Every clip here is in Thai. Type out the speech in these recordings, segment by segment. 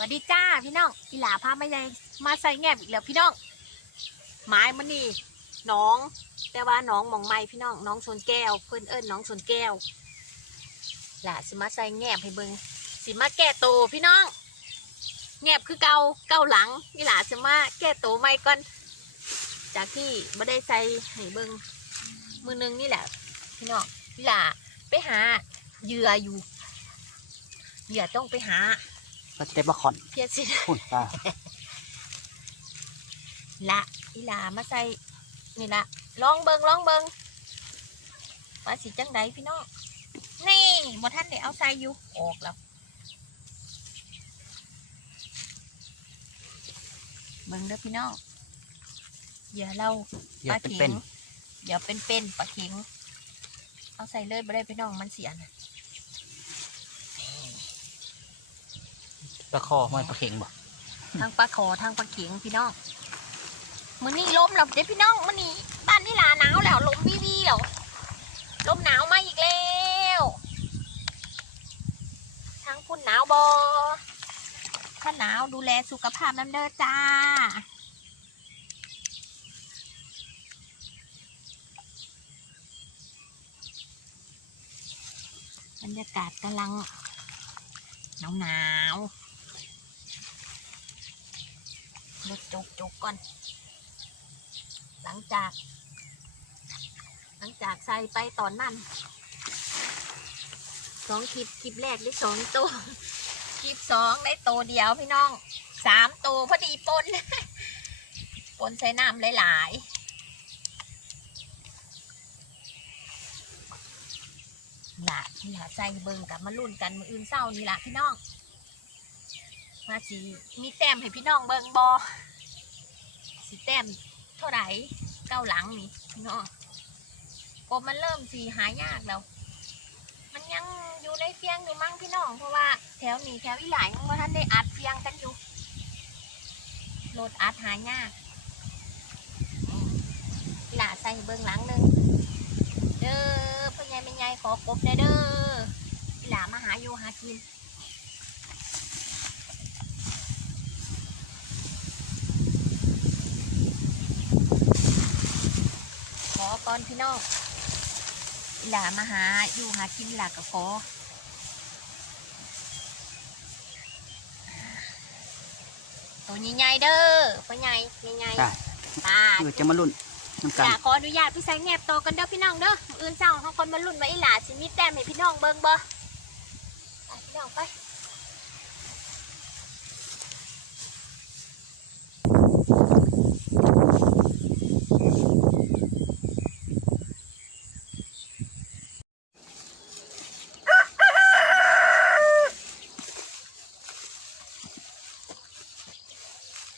วัสดีจ้าพี่น้องอีหลาพามาใส่มาใส่แงบอีกแล้วพี่น้องไม้มันนี่น้อง แต่ว่าน้องมองไม้พี่น้องน้องสวนแก้ว เพื่อนเอิญน้องสวนแก้วหลาสิมาใส่แงบให้เบิงสิมาแก้โตพี่น้อง แงบคือเกาเกาหลังอีหลาสิมาแก้โตวใหม่ก่อน จากที่ไม่ได้ใส่ให้เบิงมือนึงนี่แหละ พี่น้องอีหลาไปหาเหยื่ออยู่เหยื่อต้องไปหา ก็จะได้บะคอนเพียสิพุ่นตาละอีหลามาใส่นี่ละลองเบิงลองเบิงว่าสิจังใดพี่น้องนี่บ่ท่านได้เอาใส่อยู่ออกแล้วเบิงเด้อพี่น้องอย่าเราเดี๋ยวเป็นเป็นเดี๋ยวเป็นเป็นปลาเข็งเอาใส่เลยบ่ได้พี่น้องมันเสียนะ ปลาคอมันปลาเข็งบ่ทั้งปลาขอทั้งปลาเข็งพี่น้องมื้อนี้ลมแล้วเด้อพี่น้องมื้อนี้บ้านนี่ลาหนาวแล้วลมวีวีแล้วลมหนาวมาอีกแล้วทางคุณหนาวบอถ้าหนาวดูแลสุขภาพน้ำเด้อจ้าบรรยากาศกำลังหนาวหนาวๆล ดจุกจุกก่อน หลังจาก หลังจากใส่ไปตอนนั้นสองคลิปคลิปแรกได้สองตัวคลิปสองได้ตัวเดียวพี่น้องสามตัวพอดีปนปนใส่น้ำหลายๆหละนี่ละใส่เบิ่งกับมาลุ่นกันมืออื่นเศร้านี่ละพี่น้อง มาสีมีแต้มให้พี่น้องเบิ่งบอสีแต้มเท่าไหร่เก้าหลังนี่พี่น้องกบมันเริ่มสีหายากแล้ว มันยังอยู่ในเฟียงอยู่มั้งพี่น้องเพราะว่าแถวนี้แถวอีหลายยังว่าท่านได้อัดเฟียงกันอยู่โหลดอัดหายากอีหลาใส่เบื้องหลังหนึ่งเด้อพ่อใหญ่แม่ใหญ่ขอกบได้เด้ออีหลามาหาอยู่หากิน ก่อนพี่น้องอีหลามาหาอยู่หากินหลากับขอตัวใหญ่ๆเด้อพ่อใหญ่ใหญ่ได้ๆตาเพื่อจะมาลุ่นน้ำกันอยากขออนุญาตพี่ใส่แงบโตวกันเด้อพี่น้องเด้อมื้ออื่นเช้าเขาคนมาลุ่นไว้อีหลาสิมีแต้มให้พี่น้องเบิ่งบ่ไปพี่น้องไป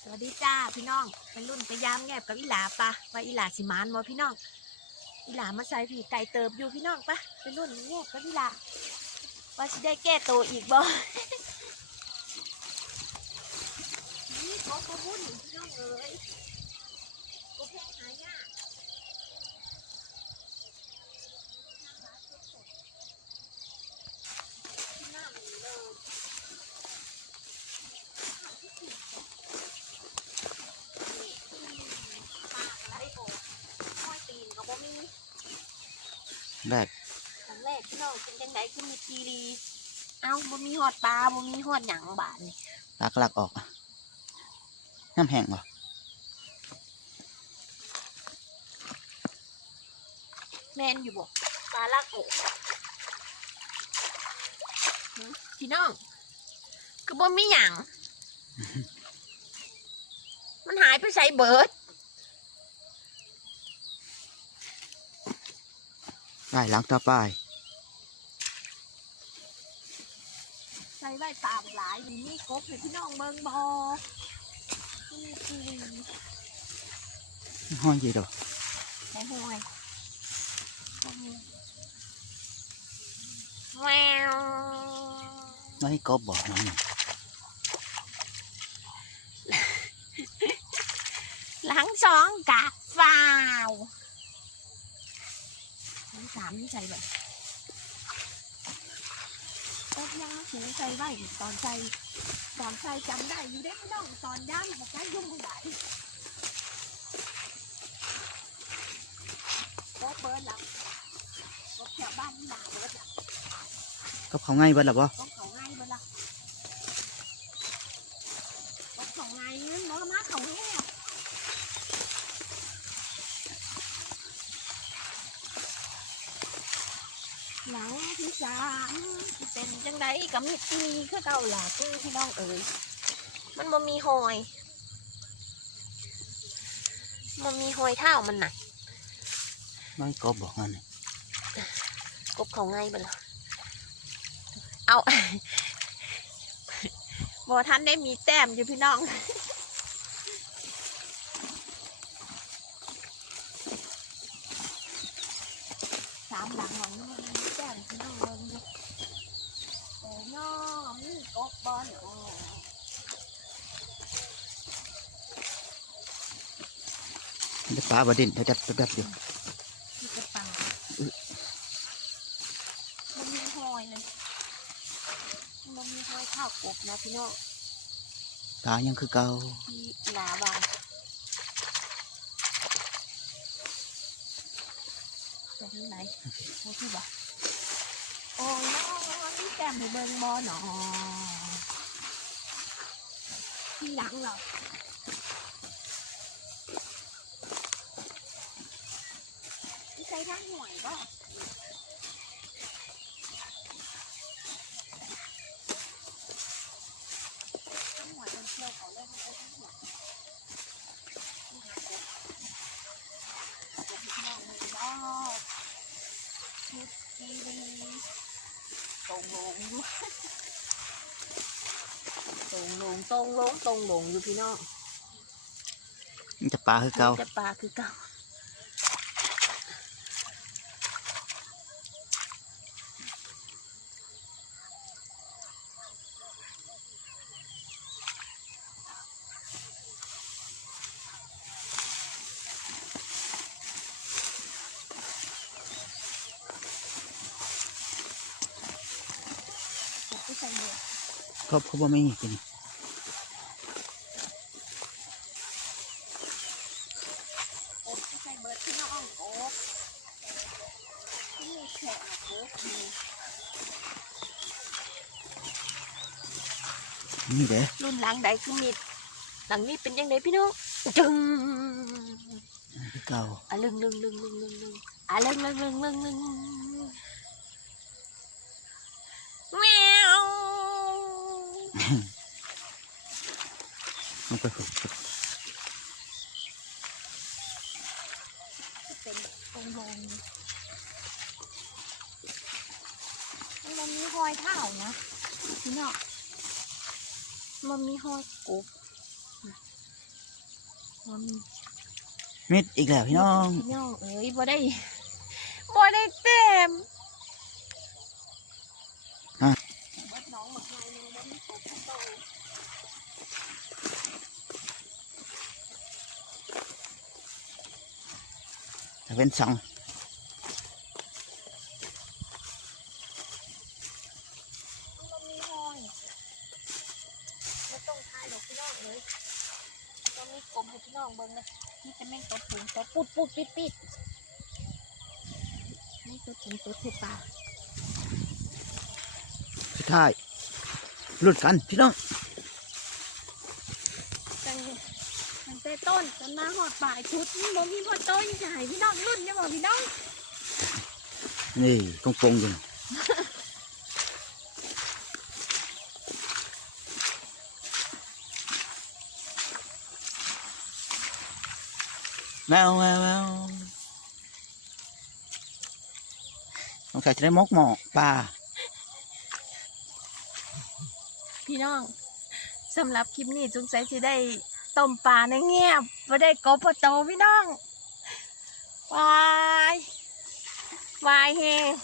สวัสดีจ้าพี่น้องเป็นรุ่น ไปยามแงบกับอีหลาปะว่าอีหลาสิมานบ่พี่น้องอีหลามาใส่ผีไก่เติบอยู่พี่น้องปะเป็นรุ่นแงบกับอีหลาว่าสิได้แก้ตัวอีกบ่นี่ขอขบุญพี่น้องเอ้ยกูแพงหายากน้ำเลย ปลาอะไรโอ้ห้อยตีนก็บ่มี แรกครั้งแรกที่น้องเป็นจังไดคือมีทีรีเอ้าบ่มีฮอดปลาบ่มีฮอดหยังบาดนี่ลักลักออกอะน้ำแห้งบ่แม่นอยู่บ่ปลาลักโอ้หึพี่น้องก็บ่มีหยังมันหายไปใส่เบิด ได้ล้างต่อไปใส่ไว้ตามหลายนี่มีกบให้พี่น้องเบิ่งบ่มีทีรีห้อยยีดอกใส่ห้อยบ่มีแววไว้กบบ่น้องนี่หลังสองกะฟาวหลัง สามนี่ใส่แบบต้นยางหูใส่ไว้ตอนใส่ตอนใส่จำได้อยู่ได้อพี่น้องตอนย่างบอกว่ายุ่งไม่ได้ก็เบิร์ดละก็แถวบ้านนี่หนาเบิร์ดละก็เขาง่ายเบิดหรอบ่ก็เขาง่ายเบิร์ดละก็เขาง่ายนั่นบ่มาเขาแห้งหลังที่ สามสิเป็นจังไดกับมิตรที่มีคือเก่าหล่ะคือพี่น้องเอ๋ยมันบ่มีหอยมันมีหอยเท้ามันน่ะน้อยก็บอกงั้นนี่กบเขาง่ายไปละเอาบอท่านได้มีแต้มอยู่พี่น้องสามหลังของนี่ มันมีแต้มพี่น้องเบิ่งอยู่แต่ย่อมีกบบอลโอ้มันจะปลาบดินถ้าจับจับอยู่ที่กระปังมันมีหอยเลยมันมีหอยข้าวกบนะพี่น้องปลายังคือเก่าที่ลาวาจะที่ไหนโอ้ที่บ่ โอ้ยน้องที่แก้มให้เบิ่งบอหนอที่หลังเราที่ใช้ทั้งหน่วยบ่ทั้งหน่วยเป็นเที่ยวเขาเล่นไม่ได้ทั้งหน่วย ตรง ลงอยู่ตรงลงตรงลงตรงลงอยู่พี่น้องมันจะปลาคือเก่าจะปลาคือเก่า เดี๋ยวไปใส่เดือดก็พบว่าไม่มีกินโอ๊บไปใส่เบิร์ดพี่น้องโอ๊บนี่แขกโอ๊บนี่นี่เด้รุ่นหลังใดคือมิดหลังนี้เป็นยังไงพี่น้องจึงคือเก่าอะลึงลึงลึงลึงลึงลึงอะลึงลึงลึงลึงลึงแมว มันไปฝึกเป็นองลงมันมีหอยเท่านะพี่น้องมันมีหอยกบมันมีมิดอีกแล้วพี่น้องพี่น้องเอ้ยบ่ได้บ่ได้เต็มอะน้องหมดไงนึงบ่มีกบทั้งโต ถ้า เป็นสองมันมีหอยไม่ต้องทายหรอกพี่น้องเลยต้องมีกบให้พี่น้องเบิ่งเลยนี่เป็นแม่งตัวถุงตัวปุดปุดปิดปิดนี่ตัวถุงตัวเทปลาสุดท้ายหลุดกันพี่น้องจังตั้งแต่ ต้นจนมาหอดปลายชุดนี่บ่มีพอโตยังจะให้พี่น้องรุ่นยังบอกพี่น้องนี่กงปงๆอยู่แมวแมวแมวสงสัยจะได้มกหมอปลาพี่น้องสำหรับคลิปนี้สงสัยจะได้ ต้มปลาในเงียบไม่ได้กบพอโตพี่น้องวายวายเฮ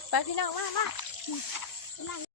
ไปพี่น้องมามา